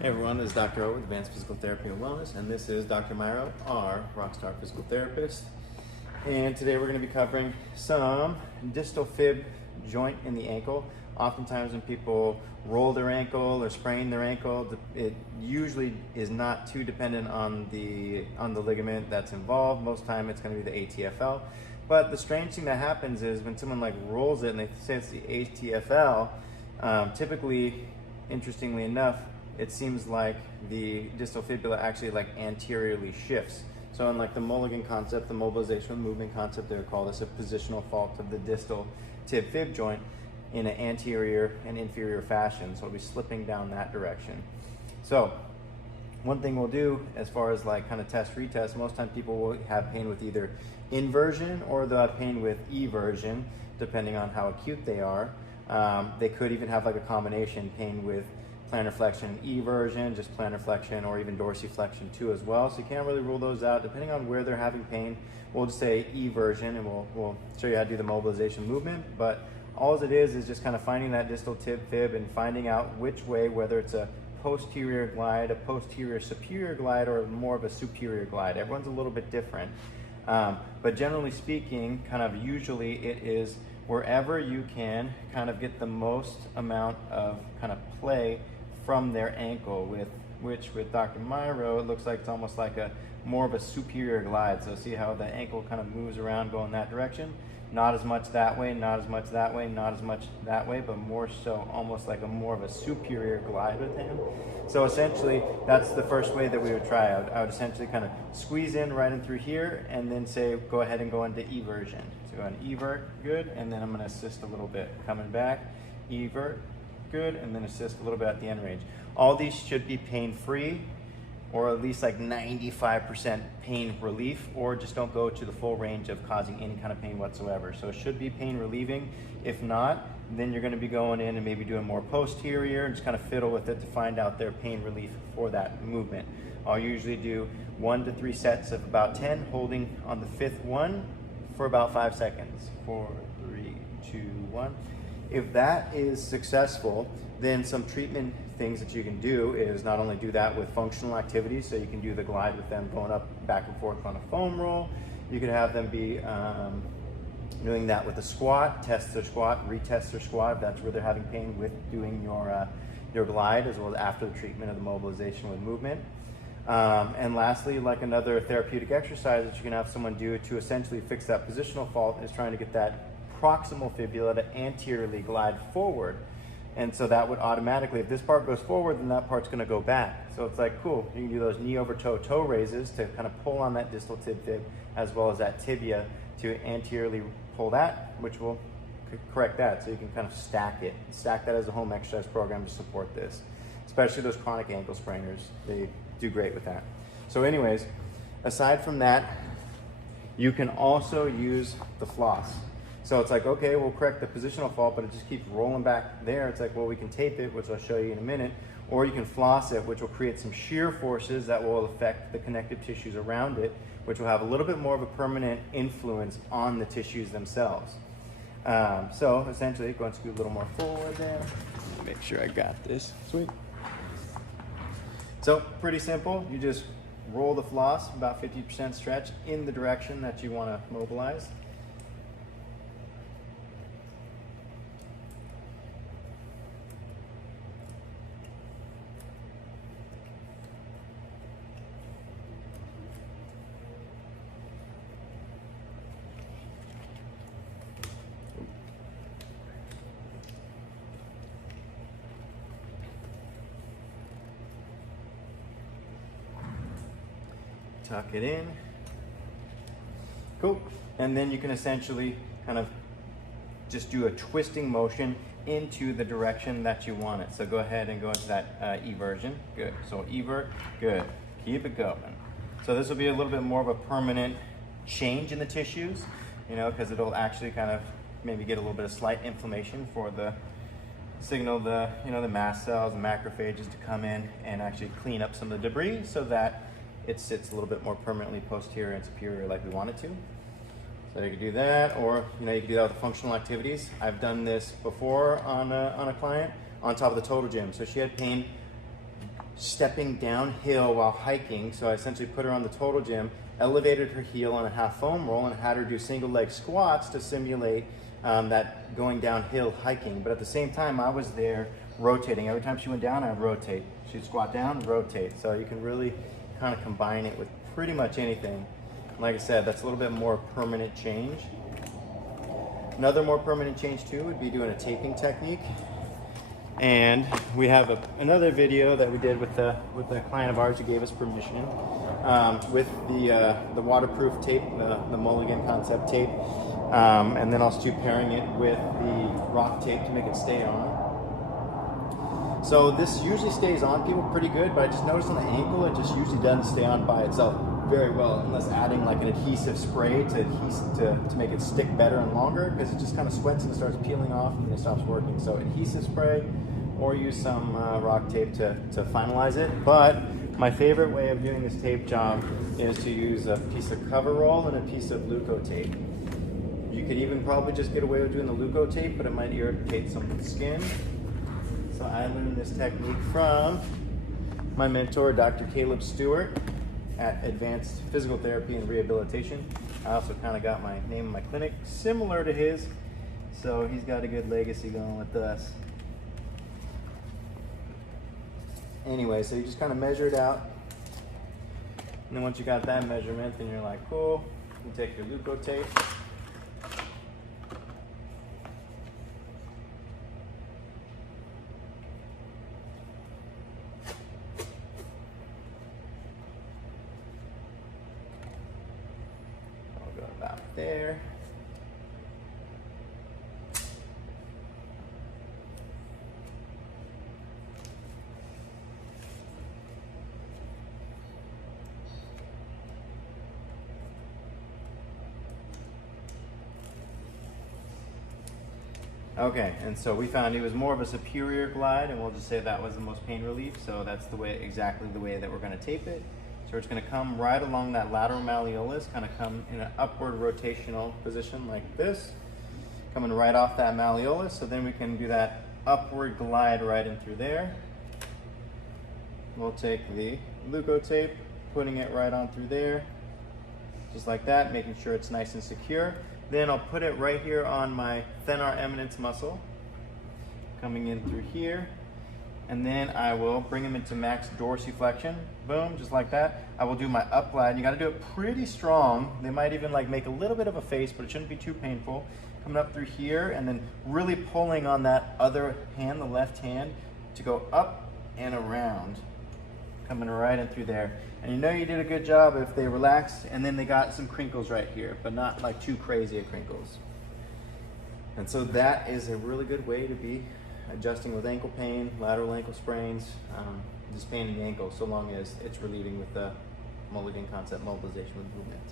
Hey everyone, this is Dr. Owen with Advanced Physical Therapy and Wellness, and this is Dr. Myro, our rockstar physical therapist. And today we're going to be covering some distal fib joint in the ankle. Oftentimes when people roll their ankle or sprain their ankle, it usually is not too dependent on the ligament that's involved. Most time it's going to be the ATFL. But the strange thing that happens is when someone rolls it and they say it's the ATFL, typically, interestingly enough, it seems like the distal fibula actually anteriorly shifts. So in the Mulligan concept, the mobilization movement concept, they would call this a positional fault of the distal tib fib joint in an anterior and inferior fashion. So it'll be slipping down that direction. So one thing we'll do as far as kind of test retest, most times people will have pain with either inversion or they'll have pain with eversion, depending on how acute they are. They could even have a combination, pain with plantar flexion and eversion, just plantar flexion, or even dorsiflexion too as well. So you can't really rule those out. Depending on where they're having pain, we'll just say eversion, and we'll show you how to do the mobilization movement. But all it is just kind of finding that distal tib fib and finding out which way, whether it's a posterior glide, a posterior superior glide, or more of a superior glide. Everyone's a little bit different. But generally speaking, kind of usually it is wherever you can kind of get the most amount of kind of play from their ankle, which with Dr. Myro, it looks like it's almost like more of a superior glide. So see how the ankle kind of moves around going that direction? Not as much that way, not as much that way, not as much that way, but more so almost like more of a superior glide with him. So essentially, that's the first way that we would try. I would essentially kind of squeeze in right in through here and then say, go ahead and go into eversion. So go into evert, good, and then I'm gonna assist a little bit. Coming back, evert, good, and then assist a little bit at the end range. All these should be pain-free, or at least 95% pain relief, or just don't go to the full range of causing any kind of pain whatsoever. So it should be pain relieving. If not, then you're gonna be going in and maybe doing more posterior and just kind of fiddle with it to find out their pain relief for that movement. I'll usually do 1 to 3 sets of about 10, holding on the 5th one for about 5 seconds. 4, 3, 2, 1. If that is successful, then some treatment things that you can do is not only do that with functional activities, so you can do the glide with them going up back and forth on a foam roll. You could have them be doing that with a squat, test their squat, retest their squat if that's where they're having pain with doing your glide, as well as after the treatment of the mobilization with movement. And lastly, another therapeutic exercise that you can have someone do to essentially fix that positional fault is trying to get that proximal fibula to anteriorly glide forward. And so that would automatically, if this part goes forward, then that part's gonna go back. So it's cool, you can do those knee over toe, toe raises to kind of pull on that distal tib fib, as well as that tibia to anteriorly pull that, which will correct that. So you can kind of stack that as a home exercise program to support this. Especially those chronic ankle sprainers, they do great with that. So anyways, aside from that, you can also use the floss. So it's okay, we'll correct the positional fault, but it just keeps rolling back there. It's well, we can tape it, which I'll show you in a minute, or you can floss it, which will create some shear forces that will affect the connective tissues around it, which will have a little bit more of a permanent influence on the tissues themselves. So essentially, go and scoot a little more forward there. Make sure I got this. Sweet. So pretty simple. You just roll the floss, about 50% stretch in the direction that you want to mobilize. Tuck it in. Cool. And then you can essentially kind of just do a twisting motion into the direction that you want it. So go ahead and go into that eversion. Good. So evert. Good. Keep it going. So this will be a little bit more of a permanent change in the tissues, because it'll actually kind of maybe get a little bit of slight inflammation for the signal the mast cells and macrophages to come in and actually clean up some of the debris so that it sits a little bit more permanently posterior and superior like we want it to. So you can do that, or you can do that with the functional activities. I've done this before on a client on top of the total gym. So she had pain stepping downhill while hiking. So I essentially put her on the total gym, elevated her heel on a half foam roll, and had her do single leg squats to simulate that going downhill hiking. But at the same time, I was there rotating. Every time she went down, I'd rotate. She'd squat down, rotate. So you can really kind of combine it with pretty much anything. Like I said, that's a little bit more permanent change. Another more permanent change too would be doing a taping technique. And we have another video that we did with a client of ours who gave us permission with the waterproof tape, the Mulligan concept tape, and then also pairing it with the rock tape to make it stay on. So this usually stays on people pretty good, but I just noticed on the ankle it just usually doesn't stay on by itself very well, unless adding like an adhesive spray to make it stick better and longer, because it just kind of sweats and it starts peeling off and it stops working. So adhesive spray, or use some rock tape to finalize it. But my favorite way of doing this tape job is to use a piece of cover roll and a piece of Leuco tape. You could even probably just get away with doing the Leuco tape, but it might irritate some of the skin. So I learned this technique from my mentor, Dr. Caleb Stewart at Advanced Physical Therapy and Rehabilitation. I also kind of got my name of my clinic similar to his, so he's got a good legacy going with us. Anyway, so you just kind of measure it out, and then once you got that measurement, then you're like, cool, you take your Leuco tape, I'll go about there. Okay, and so we found it was more of a superior glide, and we'll just say that was the most pain relief, so that's exactly the way that we're going to tape it. So it's going to come right along that lateral malleolus, kind of come in an upward rotational position like this, coming right off that malleolus, so then we can do that upward glide right in through there. We'll take the Leuco tape, putting it right on through there, just like that, making sure it's nice and secure. Then I'll put it right here on my thenar eminence muscle, coming in through here. And then I will bring them into max dorsiflexion. Boom, just like that. I will do my up glide. You gotta do it pretty strong. They might even like make a little bit of a face, but it shouldn't be too painful. Coming up through here and then really pulling on that other hand, the left hand, to go up and around. Coming right in through there. And you know you did a good job if they relaxed and then they got some crinkles right here, but not like too crazy of crinkles. And so that is a really good way to be adjusting with ankle pain, lateral ankle sprains, just pain in the ankle, so long as it's relieving with the Mulligan concept mobilization with movement.